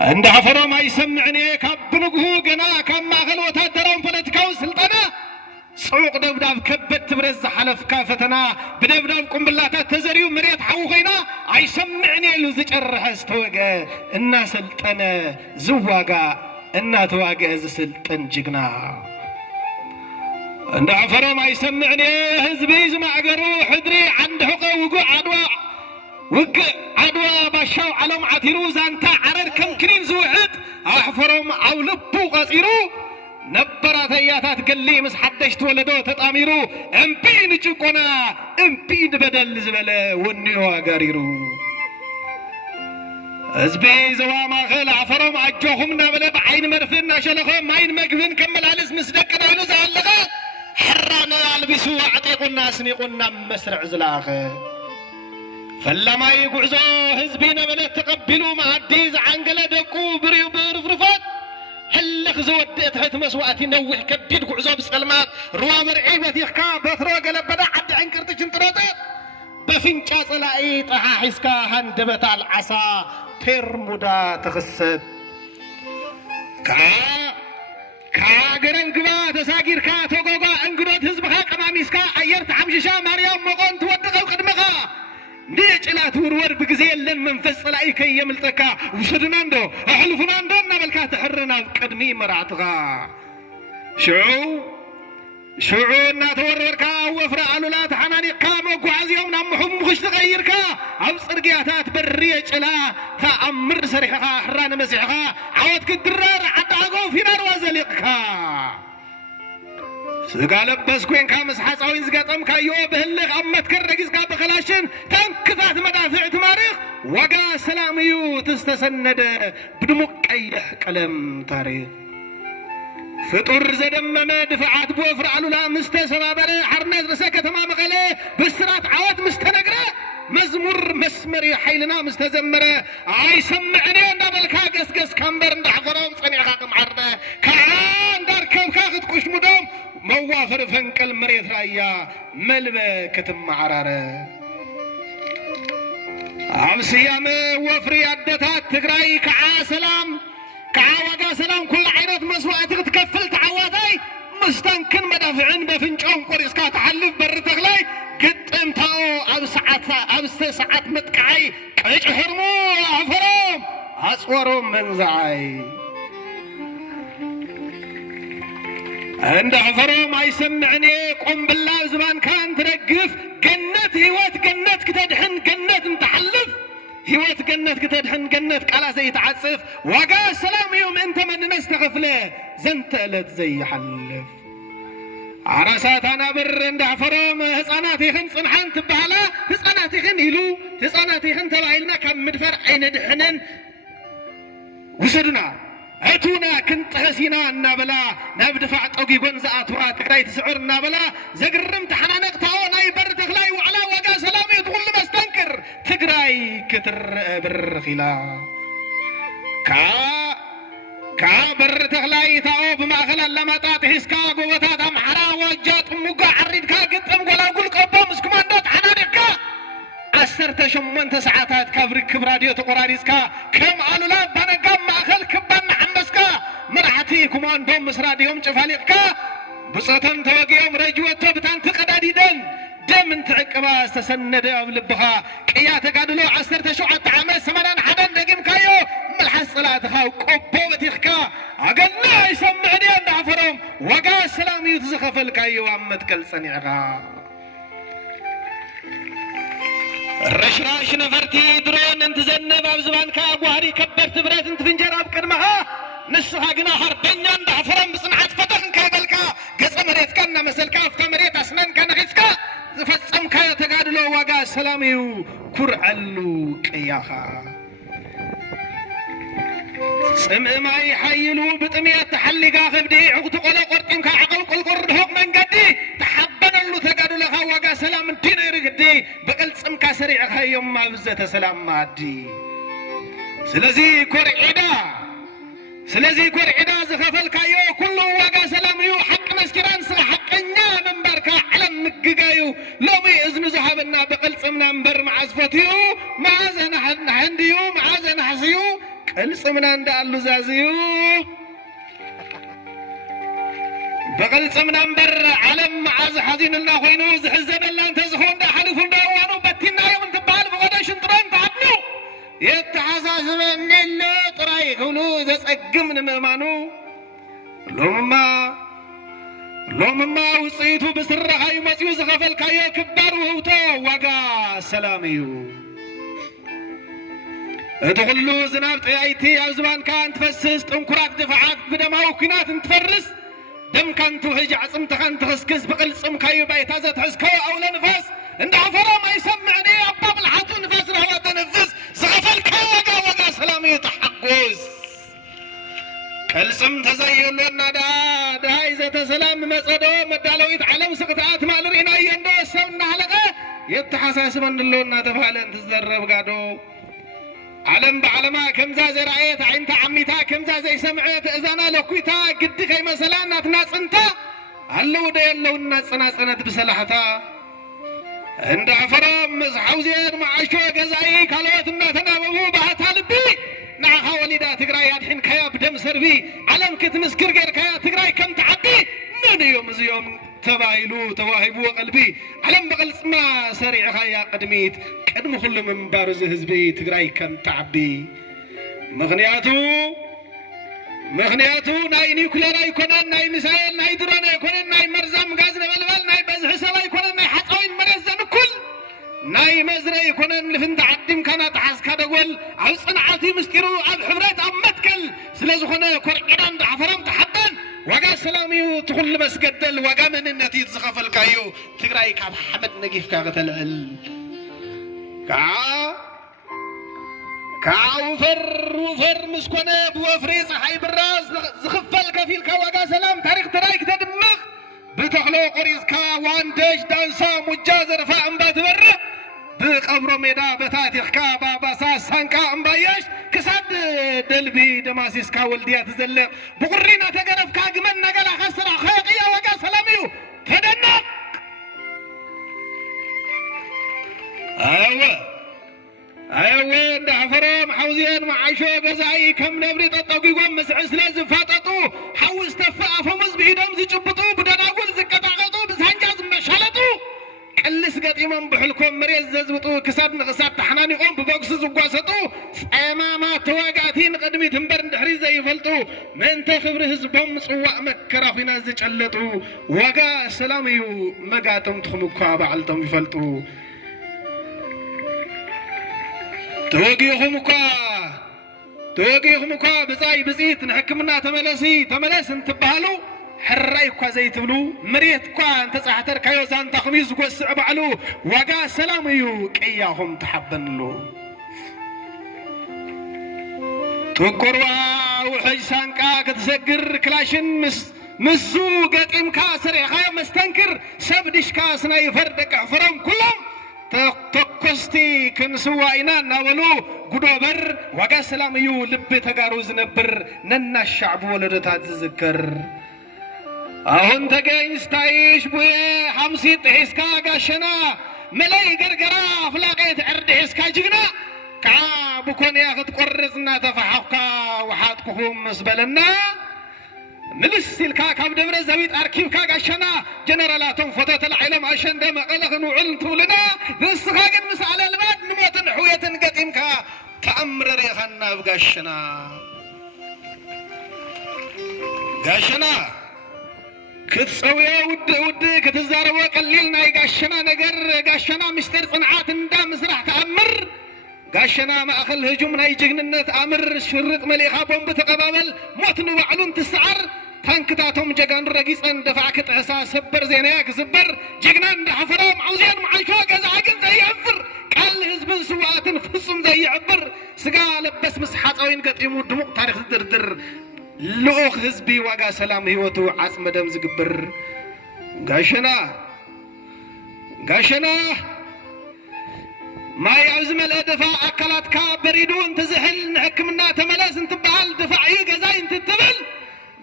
عند عفرو ما يسمعني كابنقه جنا كم أغل وتدرون بلدكوا سلطنا سوق دبداب كبت تبرز حلف كافتنا بدبداب قنبلاتات تزريو مريت حوغينا يسمعني لو زجرح استوقع الناس سلطنا زواقا النا تواقع سلطن جقنا عند عفرو ما يسمعني هزبي زمع قرو حدري عند حقا وقوع عدوى عدوى باشاو على معتيرو زانتا عرر كم كنين زوحد أحفرهم أو لبو قصيرو نبرات اياتات قلي مس حدش تولدو تطاميرو امبين جقونا امبين بدل زبله ونيو غاريرو ازبي زواما خل عفرهم اجوهم نبله بعين مرفنا شلخهم عين مقفن كملالس مسدقنا له زالغه حرانا البسوا عطيقنا سنيقنا مسرع زلاخه فلما يقعزو حزبنا بلا تقبلوا مع الديز عنقله دقو بريو برفرفات هلخ زودت هت مسواتي نوح كبيد قعزو بسلمات روا مرعيبه يخكا بثرو قلبدا عد عنكرتش انطرطت بفنچا صلاي طها حسكا هندبت العصا ترمدا تخسد كا غرنغبا تساغيركا توغوغا انغدوت حزبها قماميسكا ايرت حمششا مريم مقون تودقو قدمها نيجلات ورور بغزي لن منفس صلاي كي يملتكا وشدنا ندو احلفنا ندو نبلكا تحرنا قدمي مرعتغا شعو ناتوروركا وفر علولا تحنانيكا مغعز يوم نمحم مخش تغيركا او صرقياتات بريه چلا تامر سريحها حران مسيحها عوت كدرار عداغو فينار وزليقكا سقال بس كوين كامس حصاوين زقطم كايو بهلخ امت كرغيزكا بخلاشن تنكفات مدافع تماريخ وقا سلاميو تستسند بدمق قيح قلم تاريخ فطور زدمم دفعات بوفر علولا مستسبابر حرنز رسكتما مقله بسرات عوات مستنقره مزمور مسمري حيلنا مستزمره اي سمعني ندبلكا قسقس كمبر ندحفرهم صنيعا قمعرده كان دار كبكا قش مدوم موافر فنقل مريت رايا ملبه كتم عراره عمسيام وفري عدتات تقراي كعا سلام كعا وقا سلام كل عينات مسوعتك تكفل تعواتاي مستنكن مدافعين بفنجون قريسكا تحلف برتك لاي قطم تاو ابس ساعات متقعي قيش حرمو عفرهم اصورهم منزعي عند عفرو ما يسمعني قم بالله زمان كان ترقف جنة هوات جنة كتدحن جنة انتحلف هوات جنة كتدحن جنة قالا زي تعصف وقا السلام يوم انت من نستغفله زنت قلت زي حلف عرسات انا بر عند عفرو هصاناتي خن صنحان تبهلا هصاناتي خن يلو هصاناتي خن تبايلنا كم مدفر عين دحنن وسدنا اتونا كنت حسينا النابلا نبدفع طوقي غنزات ورا تقراي تسعر النابلا زقرم تحنانقتاو ناي برتك لاي وعلى وقا سلامي تقول مستنكر تقراي كتر برخيلا كا برتك لاي تاو بماخلا لما تاتحسكا قوتات امحرا وجات موقع عريدكا قطم ولا قول قبا مسكماندات حنانقكا 18 ساعات كبرك كبراديو تقراريسكا كم علولا بنقام ماخل كبان حمسكا مرحتي كوماندوم مسراديوم چفاليقكا بصتن توقيوم رجوتو بتان تقداديدن دم انتعقبا استسند بلبها قيا تقادلو 17 عامات سمنان حدن دقيم كايو ملحس صلاتها وقبو بتيخكا اقلنا يسمعني ان عفرهم وقا السلام يتزخفل كايو عمت كل صنيعها الرشراش نفرتي درون انت زنب ابزبان كابوهري كبرت برات انت فنجر ابقدمها نسها قنا هربنيا اند عفرم بصنعات فتخن كابلكا قص مريت كان مسلكا افتا مريت اسنان كان غيسكا زفصم كايا تقادلو وقا سلاميو كرعلو قياها سمع ما يحيلو بطميات تحلقا خبدي عقد قلو قرطين كعقل قل قرده من قدي تحبنا اللو تقادو لها وقا سلام انتين يرقدي بقل سمكا سريعها يوم ما بزت سلام مادي سلزي كورعدا زخفل كايو كله وقا سلام يو حق مسكران سلا حقنيا منبركا علم مققايو لومي اذن زهبنا بقل سمنا منبر معزفتيو معازنا حنديو معازنا حسيو قلصمنا ندالو زازيو بقلصمنا نبر علم عز حزين لنا خوينو زحزن لنا انت زخون دا حلفهم دا وانو بتينا يوم تبال بغدا شنطران تعبنو يتحساسبن اللو طراي كونو زصقمن ممانو لومما وصيتو بسرها يمصيو زغفل كايو كبار وهوتو واغا سلاميو اتقلو زناب طيايتي ازبان كان تفسس تنكرات دفعات بدماو كينات تفرس دم كان توهج عصمت كان تخسكس بقلصم كايو بايتازه تحسكو او لنفس عند عفرا ما يسمعني اباب الحطو نفس هو تنفس زغفل كايو واغا سلاميو تحقوس كلسم تزيلنا دا إذا سلام مصدو مدالويت علم سقطات مالرينا يندو سونا حلقه يتحساس من اللون تفعلن تزرب قادو علم بعلما كمزا زرعيت عينتا عميتا كمزا زي سمعيت اذانا لكويتا قد كي مثلا ناتناصنتا هلو ديلو ناتناصنت بسلاحتا عند عفرام حوزين معشو غزاي كالوتنا تناببو بهتا لبي نعها وليدا تقراي الحين كيا بدم سربي علم كتمسكر غير كيا تقراي كم تعدي من يوم زيوم تبايلو تواهبو قلبي علم بقلص ما سريع خيا قدميت قدم كل من بارز حزبي تقراي كم تعبي مغنياتو ناي نيوكلير يكونن ناي ميسايل ناي درون يكونن ناي مرزم غاز نبلبل ناي بزح سبا يكونن ناي حصوين مرزن كل ناي مزري يكونن لفنت عدم كانت حسكا دغول او صنعتي مستيرو اب حبرات اب متكل سلازخونه كورقدان عفرم تحدن وغا سلاميو تخل مسجدل وغا مننتي تزخفل كايو تግራይ ካብ حمد نجيف كا قتلعل وفر مسكونه بوفري صحي براس زخفل كفيل كا وغا سلام تاريخ ترايك تدمخ بتخلو قريزكا واندش دانسا مجازر فامبا تبرع بقبرو ميدا بتاتيخكا باباسا سانكا امبايش كساد دلبي دماسيسكا ولديات زلق بقرينا تقرفكا قمن نقلا خسرا خيقيا وقا سلاميو تدنق ايوه اند حفرام حوزين معاشو قزاي كم نبري تطوقي قوم مسعس لازم فاتطو حوز تفاء فمز بيدوم زيجبطو بدناقول زكتاقطو بزهنجاز مشالطو قلس قطيمم بحلكم مريز ززبطو كساد نقصات تحناني قوم ببوكس زقواسطو ساماما تواقاتين قدمي تنبر ندحري زي يفلطو من تخبر حزبهم صواء مكرا فينا زيجلطو وقا سلاميو مقاتم تخمكوا بعلتم يفلطو توقيهم كوا بزاي بزيت نحكمنا تملس انتبهلو حراي كوا زي تبلو مريت كوا انت صحتر كايو زانتا خميس وسع بعلو وقا سلاميو قياهم تحبنلو تقروا وحج سانكا كتسقر كلاشن مسو قطيمكا سريخا مستنكر سبدشكا سناي فردك عفرم كلهم تقستي كنسواينا ناولو قدوبر وقا سلاميو لب تقاروز نبر ننا الشعب ولدتات تذكر اهون تقين ستايش بوي حمسي تحسكا قاشنا ملاي قرقرا فلاقيت عرد حسكا جغنا كعا بكون ياخد قرزنا تفحوكا وحاتكهم مسبلنا ملسل كاكاب دبر زويت اركيب كاغاشنا جنرالاتهم فتات العلم عشان دم قلغن وعلتو لنا بسخاقن مسعل الباد نموتن حويتن قتيم كا تأمر ريخنا بقاشنا كتسويا ود كتزاروا قليلنا يقاشنا نقر قاشنا مشتر صنعات اندا مسرح تأمر قاشنا ما اخل هجومنا يجننت امر شرط مليخا بومب تقبابل موتن وعلون تسعر تانكتاتهم جغان رقيصن دفعك تحسا سبر زينياك سبر جغنان حفرام عوزين معايشو قزاقن زي يعبر قال حزب سواتن فصم زي يعبر سقا لبس مسحاطوين قطيمو دموق تاريخ دردر لوخ حزبي واقا سلام هيوتو عصم دم زقبر قاشنا ما يعزم الدفاع أكلات كابريدون تزحل نحكمنا تملاس انتبهال دفاع يقزاي انتتبل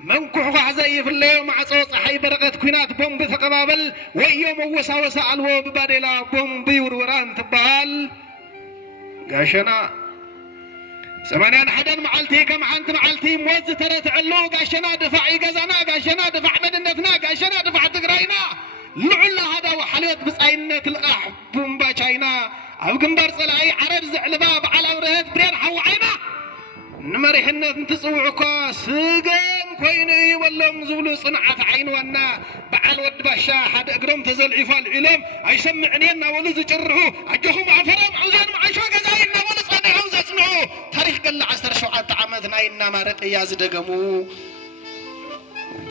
منكوح عزي في الليل مع صوص حي برقت كوينات بومب ثقبابل ويوم وسا علو ببادلا بومبي وروران تبهال قاشنا سمانيان حدن معلتي كم عنت معلتي موز ترت علو قاشنا دفع يقزنا قاشنا دفع مدنتنا قاشنا دفع تقرينا لعل هذا وحليت بصاينة القح بومبا شاينا أو قنبر صلاي عرب زعلبا على ورهت برين حوعينا نمريحنا نتصوعكا سقم كويني ولا مزولو صنعة عين وانا بعال ود باشا حد اقرم تزلعفا العلم ايسمعنينا ولز جرهو اجهم عفرام عوزان معشو قزاينا ولز قد عوزة سنعو تاريخ قل 17 عامتنا إنا مارق إياز دقمو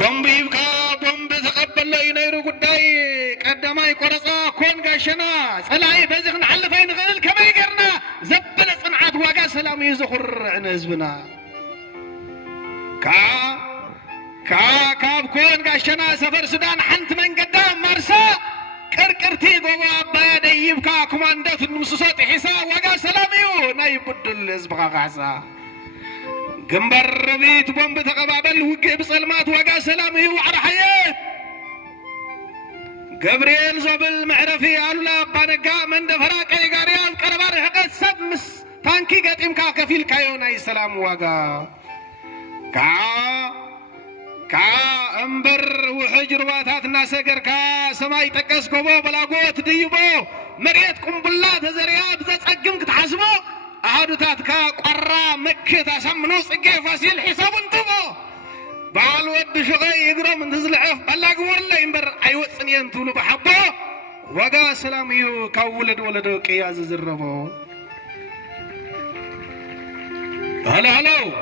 بومب يبكى بومب تقبل لي نيرو قداي قدماي قرصا كون قاشنا صلاي بزغ نحلفين غلل كما يقرنا زبل صنعات واقا سلام يزخر عن حزبنا كاب كون قاشنا سفر سودان حنت من قدام مرسى كركرتي قوة عبايا ديبكا كماندات المسوسات حسا واقا سلاميو ناي بدل ازبغا غعسا قنبر ربيت بومب تقبابل وقع بصلمات واقا سلاميو على حياة جبريل زبل معرفي أولا بانقا من دفراك يقاريال قربار حقا سبمس تانكي قاتمكا كفيل كايونا السلام واقا كا امبر وحجر واتاتنا سكر كا سماي تقس كوبو بلاغوت ديبو مريت قنبلا تزريات زصقم كتحسبو احدوتات كا قرا مكتا سمنو صقي فاسيل حساب انتبو بالود شغي يقرم انتزلعف بلاغ ولا امبر ايوصن ينتولو بحبو وغا سلاميو كولد ولدو قياز زربو هلو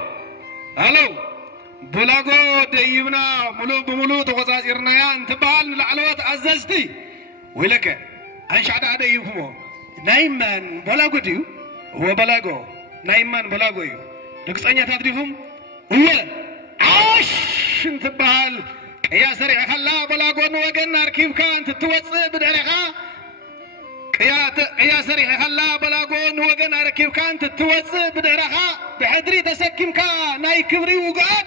بلاغو ديبنا ملو بملو تغزازيرنا يا انت بال العلوات عززتي ولك انشعد ديبكمو نايمان بلاغو ديو هو بلاغو نايمان بلاغو يو دقصانيا تادريهم هو عاش انت بال يا سريع خلا بلاغو وجن اركيبكا انت توصي بدرخا يا سريع خلا بلاغو وجن اركيبكا انت توصي بدرخا بحدري تسكمكا ناي كبري وقاد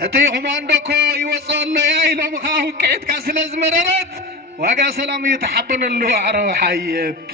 اتيهم عندكو يوصل له يا لهم خاو قيت كاس لازمررت واقا سلام يتحبن له عرو حيت